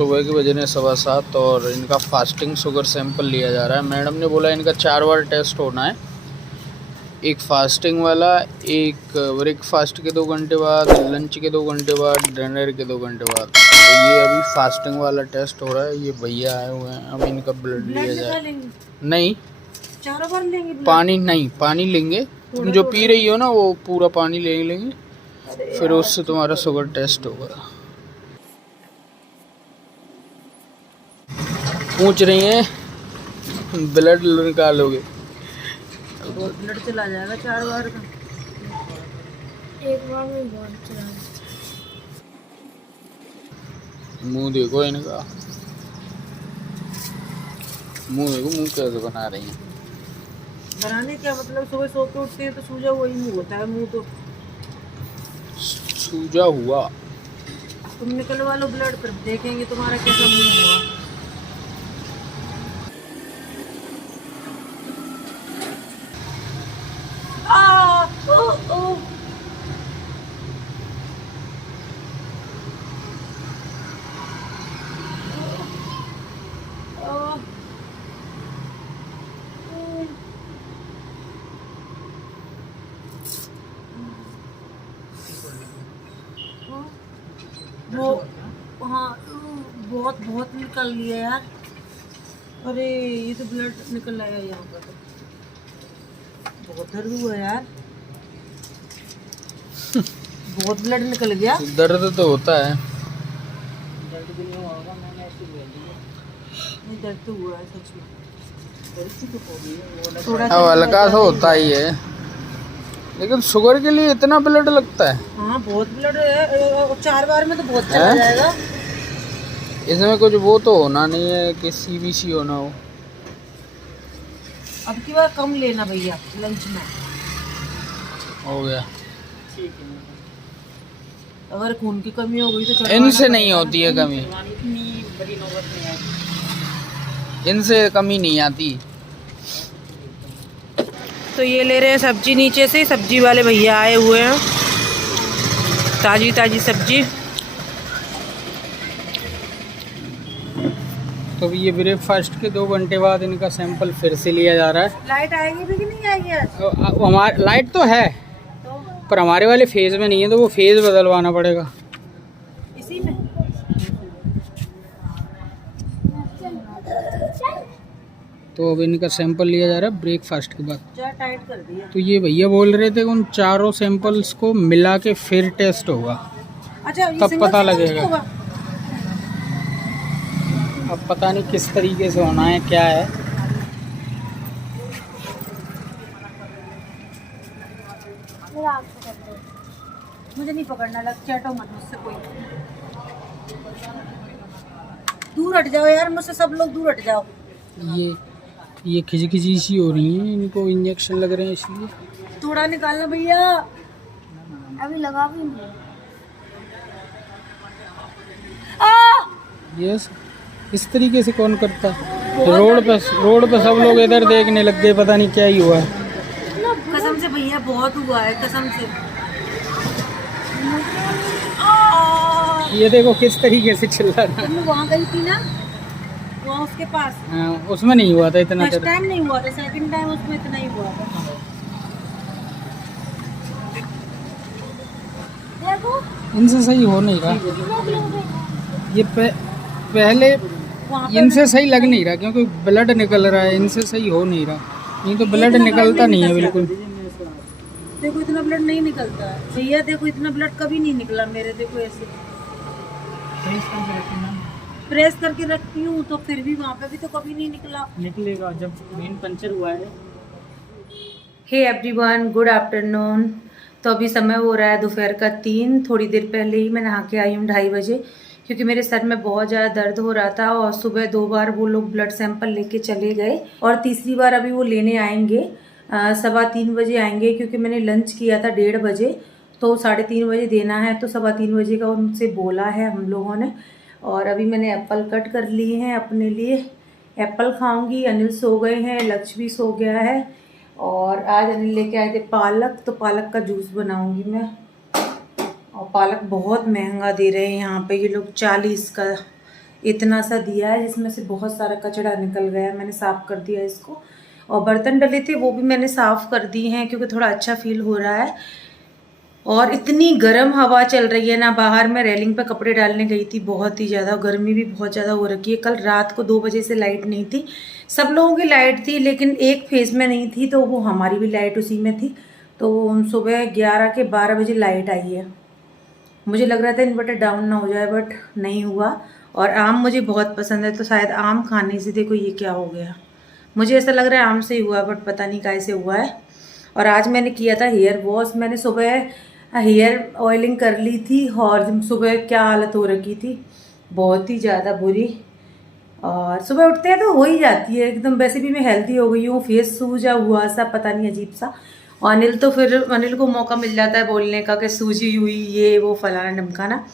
सुबह के बजे ने 7:15 और इनका फास्टिंग शुगर सैंपल लिया जा रहा है। मैडम ने बोला इनका 4 बार टेस्ट होना है, एक फास्टिंग वाला, एक ब्रेकफास्ट के 2 घंटे बाद, लंच के 2 घंटे बाद, डिनर के 2 घंटे बाद। तो ये अभी फास्टिंग वाला टेस्ट हो रहा है। ये भैया आए हुए हैं, अब इनका ब्लड लिया जाए। नहीं, 4 बार लेंगे पानी नहीं, पानी लेंगे, तुम जो पी रही हो ना वो पूरा पानी ले लेंगे, फिर उससे तुम्हारा शुगर टेस्ट होगा। पूछ रही हैं ब्लड निकालोगे? बहुत ब्लड चला जाएगा 4 बार का। एक बार में बहुत चला। मुंह देखो इनका, मुंह देखो, मुंह कैसे बना रही हैं। बनाने क्या मतलब, सुबह सो के उठते हैं तो सूजा वही मुंह होता है। मुंह तो सूजा हुआ। तुम निकलवा लो ब्लड, फिर देखेंगे तुम्हारा कैसा मुंह हुआ। वो हाँ, बहुत बहुत निकल लिया यार। अरे ये तो ब्लड निकल आया यहाँ पर, तो बहुत दर्द हुआ यार। बहुत ब्लड निकल गया। दर्द तो होता है। दर्द भी नहीं होगा, मैंने ऐसे ले लिया। नहीं, दर्द तो हुआ है सच में, दर्द तो हो गई है थोड़ा सा। हल्का सा होता ही है, लेकिन शुगर के लिए इतना ब्लड लगता है? हाँ बहुत ब्लड है, 4 बार में तो बहुत चला जाएगा। इसमें कुछ वो तो होना नहीं है कि CBC होना हो। अब की बार कम लेना भैया लंच में। हो गया। अगर खून की कमी हो गई तो इनसे नहीं होती है कमी, इनसे कमी नहीं आती। तो ये ले रहे हैं सब्जी नीचे से, सब्जी वाले भैया आए हुए हैं, ताजी ताजी सब्जी। तो ये ब्रेकफास्ट के 2 घंटे बाद इनका सैंपल फिर से लिया जा रहा है। लाइट आएगी भी कि नहीं आएगी आज? हमारे लाइट तो है, तो पर हमारे वाले फेज में नहीं है, तो वो फेज बदलवाना पड़ेगा इसी में। तो अब इनका सैंपल लिया जा रहा है ब्रेकफास्ट के बाद। टाइट कर दिया। तो ये भैया बोल रहे थे कि उन चारों सैंपल्स को मिला के फिर टेस्ट होगा, अच्छा, तब पता लगेगा। अब पता नहीं किस तरीके से होना है, क्या है। मुझे नहीं पकड़ना, लग चैटो मत मुझसे कोई। दूर हट जाओ यार मुझसे, सब लोग दूर हट जाओ। ये खिचखिची सी हो रही है, इनको इंजेक्शन लग रहे हैं इसलिए। थोड़ा निकालना भैया, अभी लगा भी नहीं। यस, इस तरीके से कौन करता है? रोड पे सब लोग इधर देखने लग गए, पता नहीं क्या ही हुआ है। कसम से भैया बहुत हुआ है, कसम से। ये देखो किस तरीके से चिल्ला रहा है। तुम वहाँ गई थी ना, वहाँ उसके पास। उसमें नहीं हुआ था इतना। फर्स्ट टाइम नहीं हुआ था, सेकंड टाइम उसमें इतना ही हुआ था। देखो इनसे सही हो नहीं रहा ये पहले इनसे सही लग नहीं रहा, क्योंकि ब्लड निकल रहा है, इनसे सही हो नहीं रहा। नहीं तो ब्लड निकलता नहीं है बिल्कुल। देखो इतना ब्लड नहीं निकलता है भैया, देखो इतना ब्लड कभी नहीं निकला मेरे। देखो ऐसे प्रेस करके रखती हूँ तो फिर भी वहाँ पे भी तो कभी नहीं निकला। निकलेगा जब मेन पंचर हुआ है। Hey everyone, good afternoon. तो अभी समय हो रहा है दोपहर का 3। थोड़ी देर पहले ही मैं नहा के आई हूँ 2:30 बजे, क्योंकि मेरे सर में बहुत ज़्यादा दर्द हो रहा था। और सुबह 2 बार वो लोग ब्लड सैंपल लेके चले गए, और तीसरी बार अभी वो लेने आएंगे। 3:15 बजे आएंगे, क्योंकि मैंने लंच किया था 1:30 बजे, तो 3:30 बजे देना है। तो 3:15 बजे का उनसे बोला है हम लोगों ने। और अभी मैंने एप्पल कट कर लिए हैं अपने लिए, एप्पल खाऊंगी। अनिल सो गए हैं, लक्ष्य भी सो गया है। और आज अनिल लेके आए थे पालक, तो पालक का जूस बनाऊंगी मैं। और पालक बहुत महंगा दे रहे हैं यहाँ पे ये लोग, 40 का इतना सा दिया है जिसमें से बहुत सारा कचरा निकल गया। मैंने साफ़ कर दिया इसको, और बर्तन डले थे वो भी मैंने साफ़ कर दिए हैं क्योंकि थोड़ा अच्छा फील हो रहा है। और इतनी गर्म हवा चल रही है ना बाहर। मैं रेलिंग पे कपड़े डालने गई थी, बहुत ही ज़्यादा गर्मी भी बहुत ज़्यादा हो रखी है। कल रात को 2 बजे से लाइट नहीं थी। सब लोगों की लाइट थी लेकिन एक फेज़ में नहीं थी, तो वो हमारी भी लाइट उसी में थी। तो सुबह 11 के 12 बजे लाइट आई है। मुझे लग रहा था इन्वर्टर डाउन ना हो जाए, बट नहीं हुआ। और आम मुझे बहुत पसंद है, तो शायद आम खाने से देखो ये क्या हो गया। मुझे ऐसा लग रहा है आम से ही हुआ, बट पता नहीं कैसे हुआ है। और आज मैंने किया था हेयर वॉश। मैंने सुबह हेयर ऑयलिंग कर ली थी और सुबह क्या हालत हो रखी थी, बहुत ही ज़्यादा बुरी। और सुबह उठते हैं तो हो ही जाती है एकदम। वैसे भी मैं हेल्दी हो गई हूँ, फेस सूजा हुआ सा पता नहीं अजीब सा। और अनिल को मौका मिल जाता है बोलने का कि सूजी हुई ये वो फलाना ढमकाना।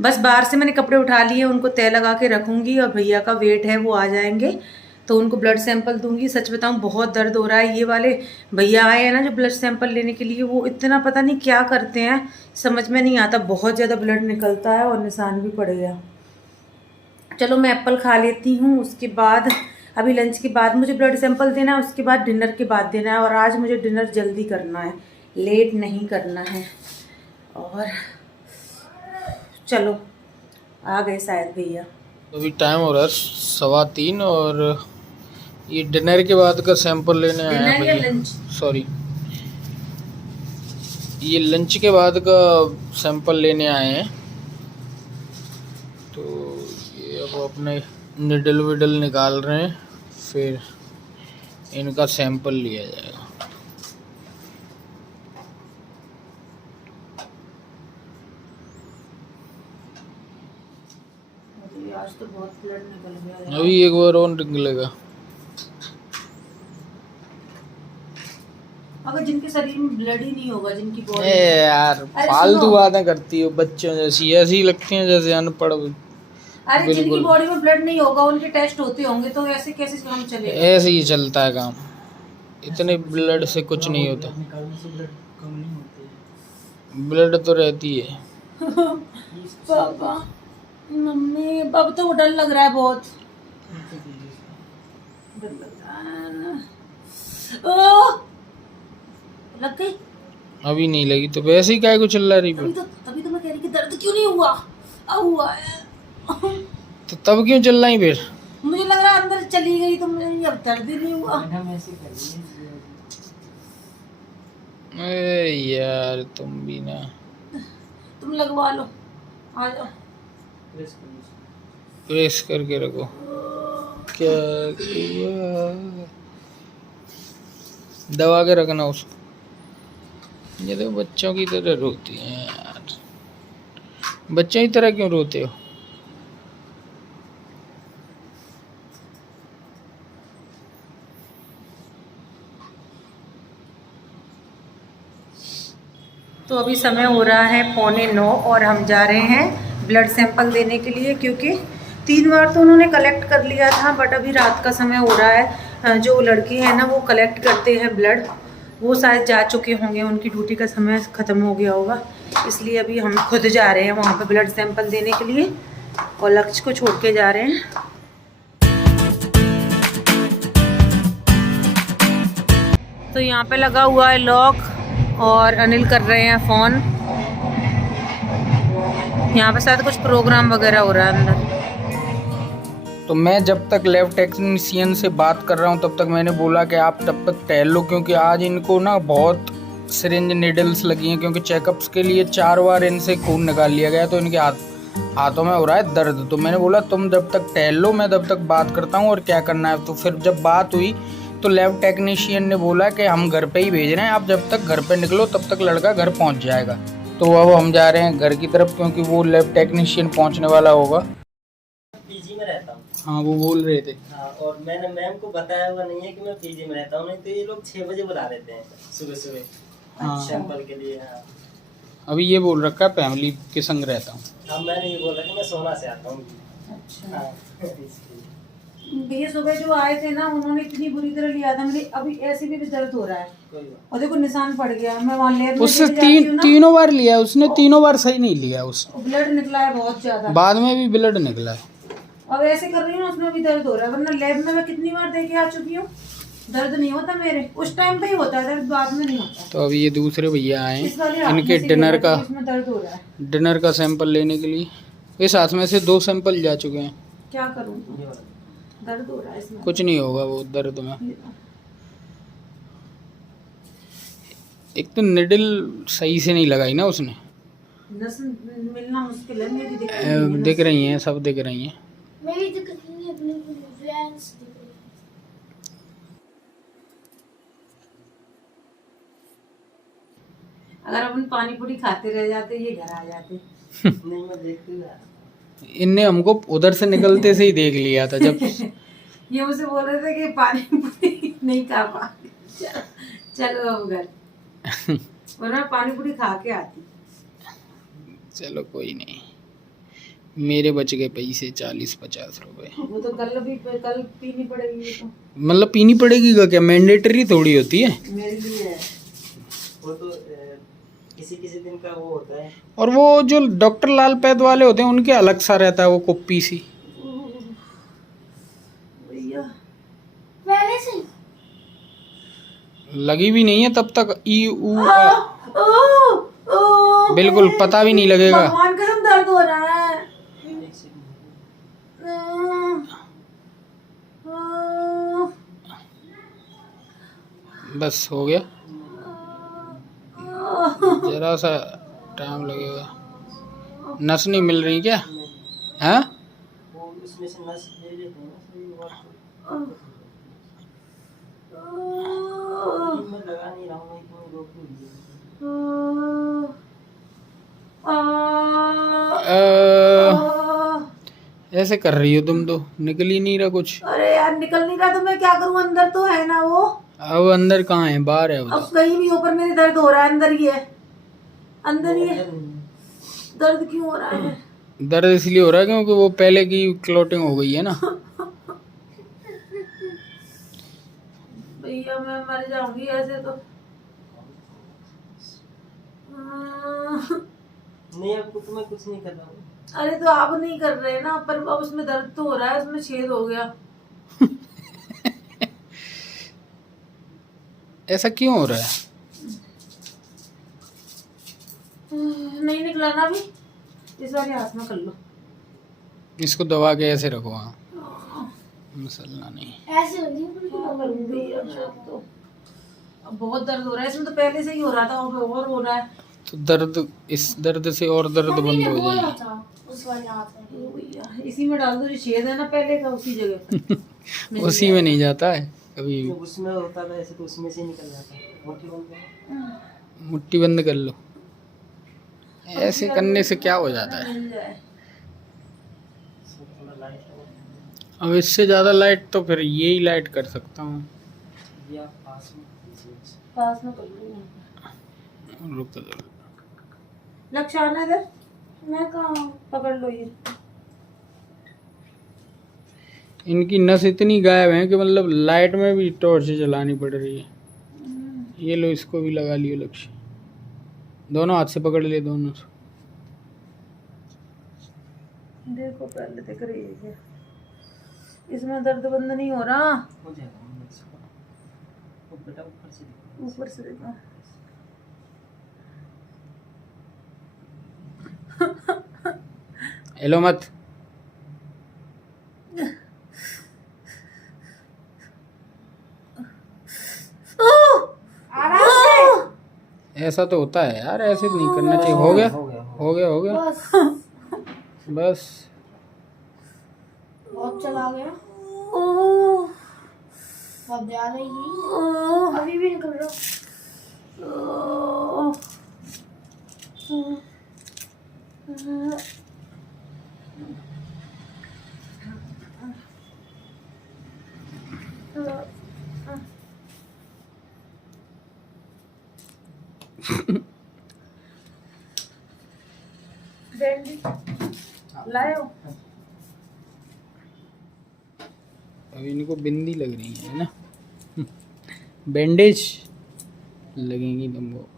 बस बाहर से मैंने कपड़े उठा लिए, उनको तय लगा के रखूँगी। और भैया का वेट है, वो आ जाएंगे तो उनको ब्लड सैंपल दूंगी। सच बताऊं बहुत दर्द हो रहा है। ये वाले भैया आए हैं ना जो ब्लड सैंपल लेने के लिए, वो इतना पता नहीं क्या करते हैं, समझ में नहीं आता। बहुत ज़्यादा ब्लड निकलता है और निशान भी पड़ गया। चलो मैं एप्पल खा लेती हूँ, उसके बाद अभी लंच के बाद मुझे ब्लड सैंपल देना है, उसके बाद डिनर के बाद देना है। और आज मुझे डिनर जल्दी करना है, लेट नहीं करना है। और चलो आ गए शायद भैया। अभी टाइम हो रहा है 3:15 और ये डिनर के बाद का सैंपल लेने आए हैं भैया। सॉरी, ये लंच के बाद का सैंपल लेने आए हैं। तो ये अब अपने निडल विडल निकाल रहे हैं, फिर इनका सैंपल लिया जाएगा। आज तो बहुत ब्लड निकल गया। अभी एक बार और निकलेगा। अगर जिनके शरीर में ब्लड ही नहीं होगा, जिनकी बॉडी यार फालतू बातें करती हो, बच्चों जैसी ऐसी लगती हैं जैसे अनपढ़। अरे जिनकी बॉडी में ब्लड नहीं होगा उनके टेस्ट होते होंगे, तो ऐसे कैसे काम चलेगा? ऐसे ही चलता है काम, इतने ब्लड से कुछ नहीं होता। ब्लड तो रहती है। पापा मम्मी, अब तो डर लग रहा है बहुत। डर लग रहा है। ओह! लग गई? अभी नहीं लगी तो वैसे ही काय को चिल्ला रही। तभी तो मैं कह रही कि दर्द क्यों नहीं हुआ? अब हुआ है। तो तब क्यों चिल्लाई फिर? मुझे लग रहा है अंदर चली गई तो मुझे अब दर्द ही नहीं हुआ। अरे यार तुम भी ना। तुम लगवा लो, आ जाओ। प्रेस करके रखो। क्या हुआ? दबा के रखना उसको। ये तो बच्चों की तरह रोती हैं यार। बच्चों की तरह क्यों रोते हो? तो अभी समय हो रहा है 8:45 और हम जा रहे हैं ब्लड सैंपल देने के लिए, क्योंकि 3 बार तो उन्होंने कलेक्ट कर लिया था, बट अभी रात का समय हो रहा है। जो लड़के हैं ना वो कलेक्ट करते हैं ब्लड, वो शायद जा चुके होंगे, उनकी ड्यूटी का समय ख़त्म हो गया होगा। इसलिए अभी हम खुद जा रहे हैं वहाँ पे ब्लड सैंपल देने के लिए, और लक्ष्य को छोड़ के जा रहे हैं। तो यहाँ पे लगा हुआ है लॉक और अनिल कर रहे हैं फ़ोन। यहाँ पे शायद कुछ प्रोग्राम वगैरह हो रहा है अंदर। तो मैं जब तक लैब टेक्नीशियन से बात कर रहा हूँ तब तक मैंने बोला कि आप तब तक टहल लो, क्योंकि आज इनको ना बहुत सिरिंज नीडल्स लगी हैं, क्योंकि चेकअप्स के लिए 4 बार इनसे खून निकाल लिया गया, तो इनके हाथों में हो रहा है दर्द। तो मैंने बोला तुम जब तक टहल लो, मैं तब तक बात करता हूँ और क्या करना है। तो फिर जब बात हुई तो लैब टेक्नीशियन ने बोला कि हम घर पे ही भेज रहे हैं, आप जब तक घर पे निकलो तब तक लड़का घर पहुँच जाएगा। तो अब हम जा रहे हैं घर की तरफ, क्योंकि वो लैब टेक्नीशियन पहुँचने वाला होगा। पीजी में रहता हूँ। हाँ वो बोल रहे थे। हाँ, और मैंने मैम को बताया हुआ नहीं है कि मैं पीजी में रहता हूँ, नहीं तो ये लोग 6 बजे बुला देते हैं सुबह सुबह। हाँ। सैंपल के लिए। हाँ। अभी ये बोल रखा है फैमिली के संग रहता हूँ। अब मैंने ये बोला कि मैं सोना से आता हूँ। अच्छा। हाँ। भैया सुबह जो आए थे ना उन्होंने इतनी बुरी तरह लिया था, मेरे अभी ऐसे भी दर्द हो रहा है। और देखो निशान पड़ गया। मैं वहाँ लेयर में उससे तीनों बार लिया उसने, तीनों बार सही नहीं लिया। उस ब्लड निकला है बहुत ज्यादा, बाद में भी ब्लड निकला है। अब ऐसे कर रही हूँ उसमें भी दर्द हो रहा है, वरना लैब में मैं कितनी बार देके आ चुकी हूँ, दर्द नहीं होता मेरे, उस टाइम पे ही होता है दर्द, बाद में नहीं होता। तो अभी ये दूसरे भैया आए इस वाले हैं हाथ में इनके से डिनर गिरा का तो इसमें दर्द हो रहा है। डिनर का सैंपल लेने के लिए। इस हाथ में से 2 सैंपल जा चुके हैं। क्या करूँ, दर्द हो रहा है इसमें। कुछ नहीं होगा वो दर्द में। एक तो निडल सही से नहीं लगाई ना उसने। नस मिलना मुश्किल है, मेरी दिख रही हैं, सब दिख रही हैं। मेरी दिख रही है, बिल्कुल वेंस दिख रही है। अगर अपन पानी पूरी खाते रह जाते ये घर आ जाते। नहीं मैं देखती हूँ। इनने हमको उधर से निकलते से ही देख लिया था जब ये मुझसे बोल रहे थे कि पानी पूरी नहीं खा पाते, चलो अब घर, वरना पानी पूरी खा के आती। चलो कोई नहीं, मेरे बच गए पैसे 40-50 रुपए। वो तो कल पीनी पड़ेगी ये तो। मतलब पीनी पड़ेगी का क्या, मैंडेटरी थोड़ी होती है। मेरे लिए है। वो तो किसी किसी दिन का वो होता है। और वो जो डॉक्टर लाल पैद वाले होते हैं उनके अलग सा रहता है वो कुप्पी सी। भैया पहले से लगी भी नहीं है तब तक ई ऊ बिल्कुल पता भी नहीं लगेगा। भगवान कसम दर्द हो रहा है। एक सेकंड। बस हो गया, जरा सा टाइम लगेगा। नस नहीं मिल रही क्या? हैं? वो उसमें से नस ले लेते हैं ना, सही बात तो। मैं लगा नहीं रहा हूँ, मैं क्यों रोक नहीं रही। ऐसे कर रही हो तुम तो, निकल ही नहीं रहा कुछ। अरे यार निकल नहीं रहा तो मैं क्या करूं, अंदर तो है ना वो। अब अंदर कहाँ है, बाहर है अब उधर। कहीं भी ऊपर मेरे दर्द हो रहा है, अंदर ही है, अंदर ही है। अंदर नहीं है। दर्द क्यों हो रहा है? दर्द इसलिए हो रहा है क्योंकि वो पहले की क्लोटिंग हो गई है ना। भैया मैं मर जाऊंगी ऐसे तो। नहीं अब तो मैं कुछ नहीं कर रहा हूँ। अरे तो आप नहीं कर रहे ना, पर अब उसमें दर्द तो हो रहा है, उसमें छेद हो गया। ऐसा क्यों हो रहा है? नहीं निकला ना अभी, इस वाले हाथ में कर लो। इसको दबा के ऐसे रखो। हाँ मसलना नहीं। ऐसे हो रही है बिल्कुल। क्या करूं भैया, अब तो अब बहुत दर्द हो रहा है, इसमें तो पहले से ही हो रहा था, अब और हो रहा है। तो दर्द, इस दर्द से और दर्द मम्मी बंद ने हो बोला जाएगी। था उस वाले हाथ में। ओ भैया इसी में डाल दो, जो छेद है ना पहले का उसी जगह पे। उसी में नहीं जाता है कभी भी। जब उसमें होता था ऐसे तो उसमें से निकल जाता है। मोटी बन गया। मुट्ठी बंद कर लो, ऐसे करने से क्या हो जाता है। मिल जाए। थोड़ा लाइट लगा। अब इससे ज़्यादा लाइट तो फिर यही लाइट कर सकता हूँ। या पास में पास में कर लो। रुक दो। लक्ष्य आना इधर, मैं कहाँ? पकड़ लो ये। इनकी नस इतनी गायब है कि मतलब लाइट में भी टॉर्च जलानी पड़ रही है। ये लो, इसको भी लगा लियो लक्ष्य। दोनों हाथ से पकड़ ले, दोनों से। देखो पहले देख रही है क्या? इसमें दर्द बंद नहीं हो रहा। हो जाएगा। वो बेटा ऊपर से देखो। ऊपर से देखो। हेलो मत। ऐसा तो होता है यार, ऐसे नहीं करना चाहिए। हो गया, हो गया, हो गया। बस बस बहुत चला गया, बहुत ज्यादा ही। अभी भी निकल रहा। लायो। अभी इनको बिंदी लग रही है ना, बैंडेज लगेंगी तुमको।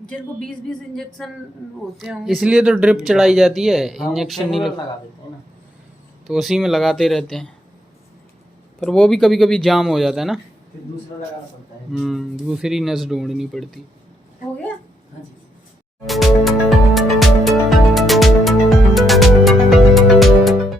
जिनको 20-20 इंजेक्शन होते होंगे इसलिए तो ड्रिप चढ़ाई जाती है, इंजेक्शन नहीं कैमरा लग, लगा देते हैं ना। तो उसी में लगाते रहते हैं, पर वो भी कभी कभी जाम हो जाता है ना। फिर दूसरा लगाना पड़ता है। दूसरी नस ढूंढनी पड़ती। हो गया। हाँ जी।